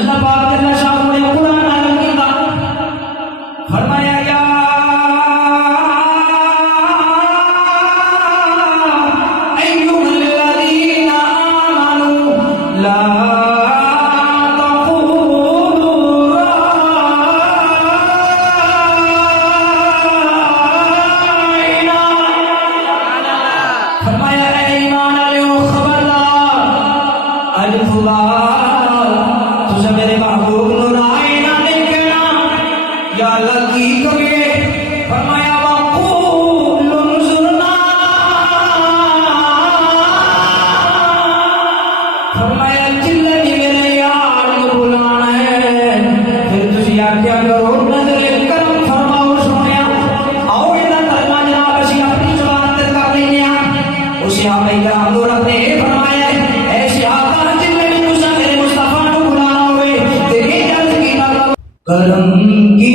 अल्लाह पाक जल्ल शाह ने कुरान नाज़िल किया, फरमाया या अय्युहल्लज़ीना आमनू ला तक़ूलू राइना, फरमाया ए ईमान वालों खबरदार, अलिफ लाम तुझे मेरे महबूब को राइना नहीं कहना, या अल्लाह की करिए, फरमाया वक़ूलु ज़ुरना, फरमाया जिल्ले भी मेरे यार को बुलाना है, फिर तुझे आज्ञा करो नज़र करम फरमाओ सोनिया, आओ इधर तर्जमा जनाब असी अपनी ज़ुबान अंदर कर लेने हैं, उसे आप इधर हम दो रखते हैं, फरमाया ऐसे आका जिल्ले भी तुझे मेरे मुस्तफा को बुलाना होवे, तेरी जल्द की करम की